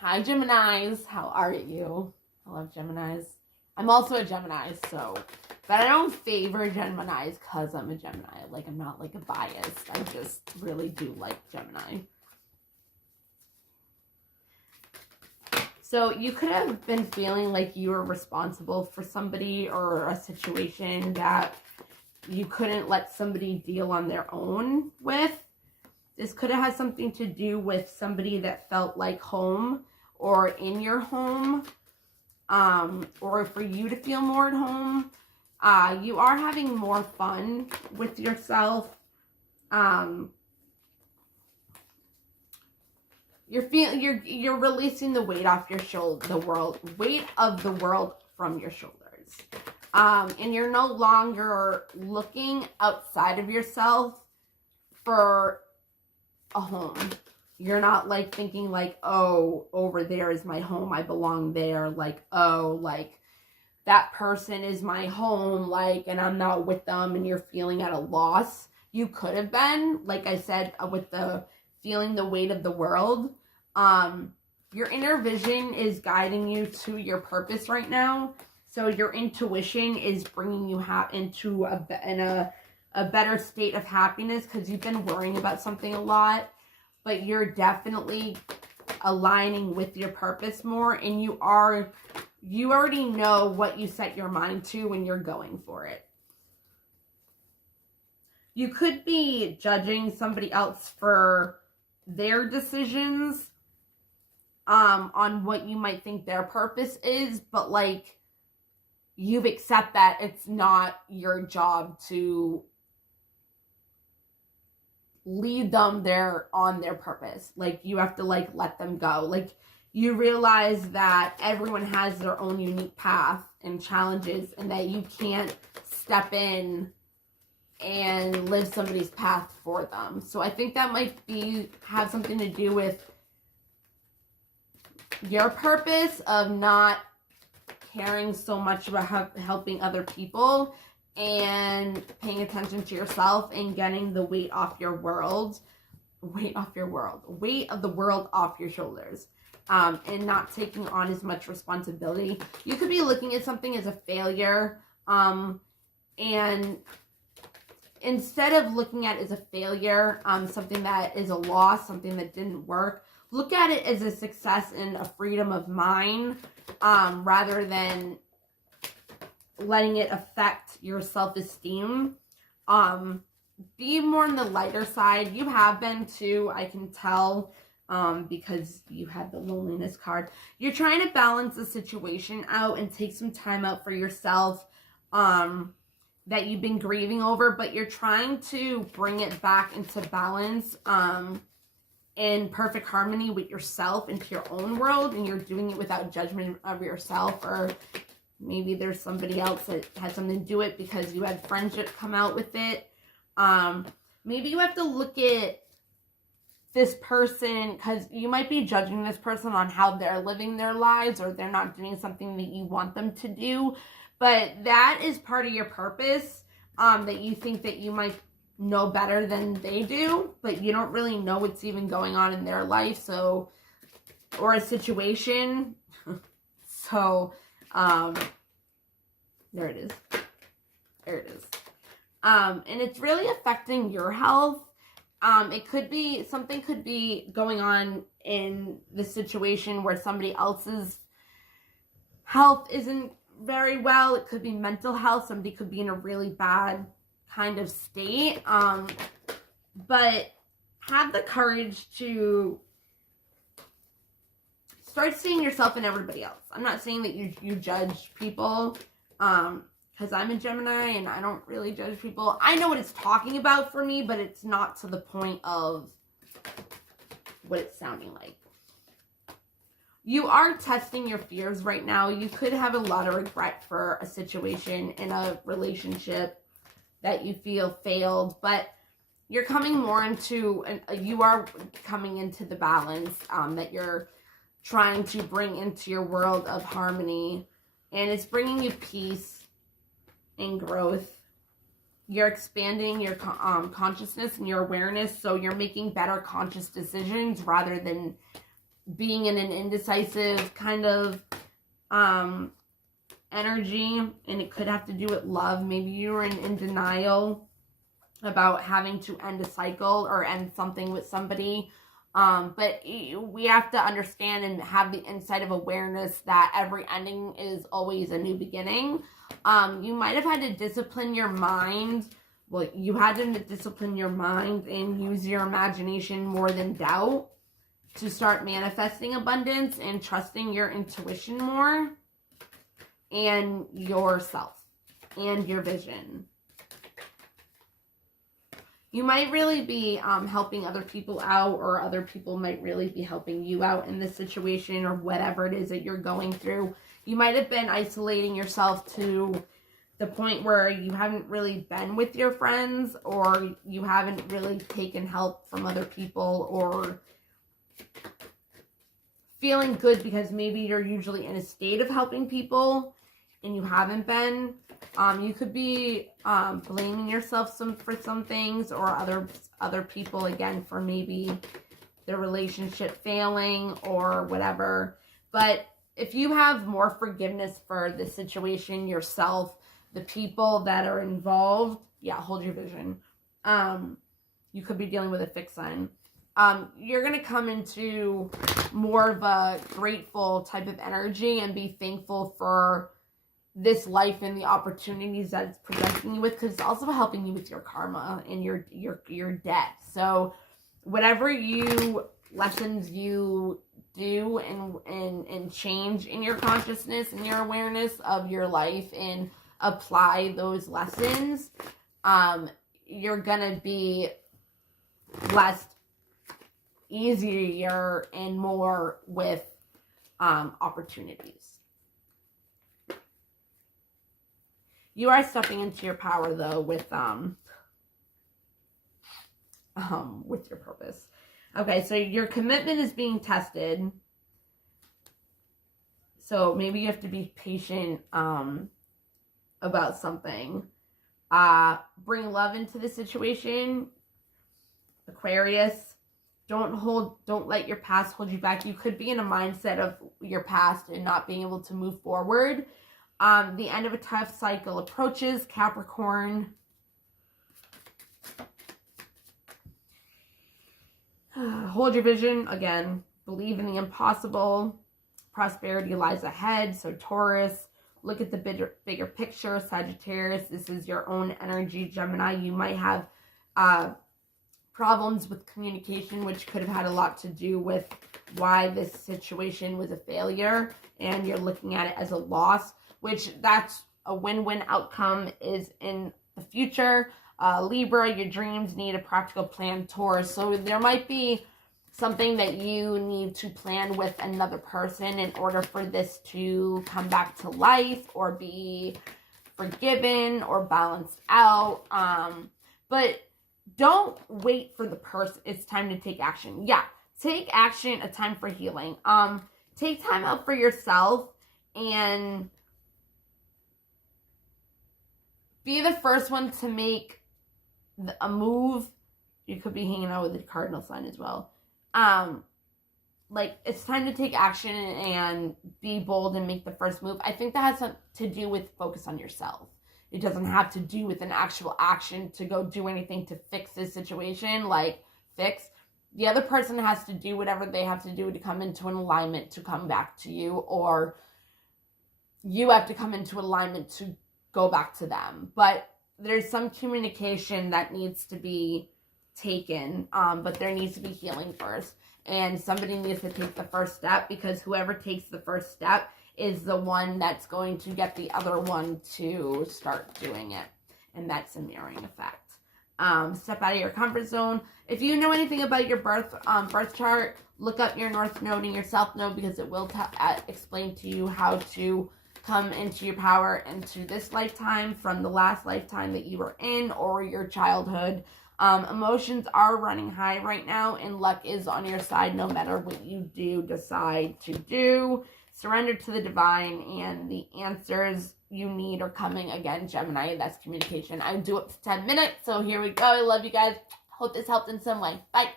Hi, Geminis. How are you? I love Geminis. I'm also a Gemini, so... But I don't favor Geminis because I'm a Gemini. Like, I'm not, like, a bias. I just really do like Gemini. So, you could have been feeling like you were responsible for somebody or a situation that you couldn't let somebody deal on their own with. This could have had something to do with somebody that felt like home or in your home, or for you to feel more at home. You are having more fun with yourself. You're releasing the weight off your shoulder, weight of the world from your shoulders. And you're no longer looking outside of yourself for a home. You're not like thinking like, oh, over there is my home, I belong there. Like, oh, like that person is my home, like, and I'm not with them, and you're feeling at a loss. You could have been, like I said, with the feeling the weight of the world. Your inner vision is guiding you to your purpose right now. So your intuition is bringing you into a better state of happiness because you've been worrying about something a lot, but you're definitely aligning with your purpose more, and you already know what you set your mind to when you're going for it. You could be judging somebody else for their decisions on what you might think their purpose is, but like you've accepted that it's not your job to lead them on their purpose. Like you have to like let them go. Like you realize that everyone has their own unique path and challenges, and that you can't step in and live somebody's path for them. So I think that might have something to do with your purpose of not caring so much about helping other people and paying attention to yourself and getting the weight of the world off your shoulders, and not taking on as much responsibility. You could be looking at something as a failure, and instead of looking at it as a failure, something that is a loss, something that didn't work, look at it as a success and a freedom of mind, rather than letting it affect your self-esteem. Be more on the lighter side. You have been too, I can tell, because you had the loneliness card. You're trying to balance the situation out and take some time out for yourself, that you've been grieving over, but you're trying to bring it back into balance, in perfect harmony with yourself into your own world, and you're doing it without judgment of yourself, or maybe there's somebody else that had something to do it because you had friendship come out with it. Maybe you have to look at this person because you might be judging this person on how they're living their lives, or they're not doing something that you want them to do. But that is part of your purpose, that you think that you might know better than they do, but you don't really know what's even going on in their life, so, or a situation. So, there it is. There it is. And it's really affecting your health. Something could be going on in the situation where somebody else's health isn't very well. It could be mental health. Somebody could be in a really bad kind of state. But have the courage to start seeing yourself in everybody else. I'm not saying that you judge people, because I'm a Gemini and I don't really judge people. I know what it's talking about for me, but it's not to the point of what it's sounding like. You are testing your fears right now. You could have a lot of regret for a situation in a relationship that you feel failed, but you're coming more into, you are coming into the balance that you're trying to bring into your world of harmony, and it's bringing you peace and growth. You're expanding your consciousness and your awareness, so you're making better conscious decisions rather than being in an indecisive kind of energy, and it could have to do with love. Maybe you were in denial about having to end a cycle or end something with somebody. But we have to understand and have the insight of awareness that every ending is always a new beginning. You might have had to discipline your mind. Well, you had to discipline your mind and use your imagination more than doubt to start manifesting abundance and trusting your intuition more and yourself and your vision. You might really be helping other people out, or other people might really be helping you out in this situation, or whatever it is that you're going through. You might have been isolating yourself to the point where you haven't really been with your friends, or you haven't really taken help from other people, or feeling good because maybe you're usually in a state of helping people and you haven't been. You could be blaming yourself for some things, or other people, again, for maybe their relationship failing or whatever. But if you have more forgiveness for the situation, yourself, the people that are involved, hold your vision. You could be dealing with a fixed sign. You're going to come into more of a grateful type of energy and be thankful for this life and the opportunities that it's presenting you with, because it's also helping you with your karma and your debt. So whatever lessons you do and change in your consciousness and your awareness of your life and apply those lessons, you're gonna be blessed easier and more with opportunities. You are stepping into your power, though, with your purpose. Okay, so your commitment is being tested. So maybe you have to be patient about something. Bring love into the situation. Aquarius, don't let your past hold you back. You could be in a mindset of your past and not being able to move forward. The end of a tough cycle approaches, Capricorn. Hold your vision. Again, believe in the impossible. Prosperity lies ahead. So Taurus, look at the bigger picture. Sagittarius, this is your own energy. Gemini, you might have problems with communication, which could have had a lot to do with why this situation was a failure, and you're looking at it as a loss, which that's a win-win outcome is in the future. Libra, your dreams need a practical plan. Taurus, so there might be something that you need to plan with another person in order for this to come back to life or be forgiven or balanced out. But don't wait for the person. It's time to take action. Take action, a time for healing. Take time out for yourself and be the first one to make a move. You could be hanging out with the cardinal sign as well. It's time to take action and be bold and make the first move. I think that has something to do with focus on yourself. It doesn't have to do with an actual action to go do anything to fix this situation, The other person has to do whatever they have to do to come into an alignment to come back to you, or you have to come into alignment to go back to them. But there's some communication that needs to be taken, but there needs to be healing first. And somebody needs to take the first step, because whoever takes the first step is the one that's going to get the other one to start doing it. And that's a mirroring effect. Step out of your comfort zone. If you know anything about your birth chart, look up your North Node and your South Node, because it will explain to you how to come into your power into this lifetime from the last lifetime that you were in, or your childhood. Emotions are running high right now, and luck is on your side no matter what you do decide to do. Surrender to the divine, and the answers you need are coming. Again, Gemini, that's communication. I do it for 10 minutes, so here we go. I love you guys. Hope this helped in some way. Bye.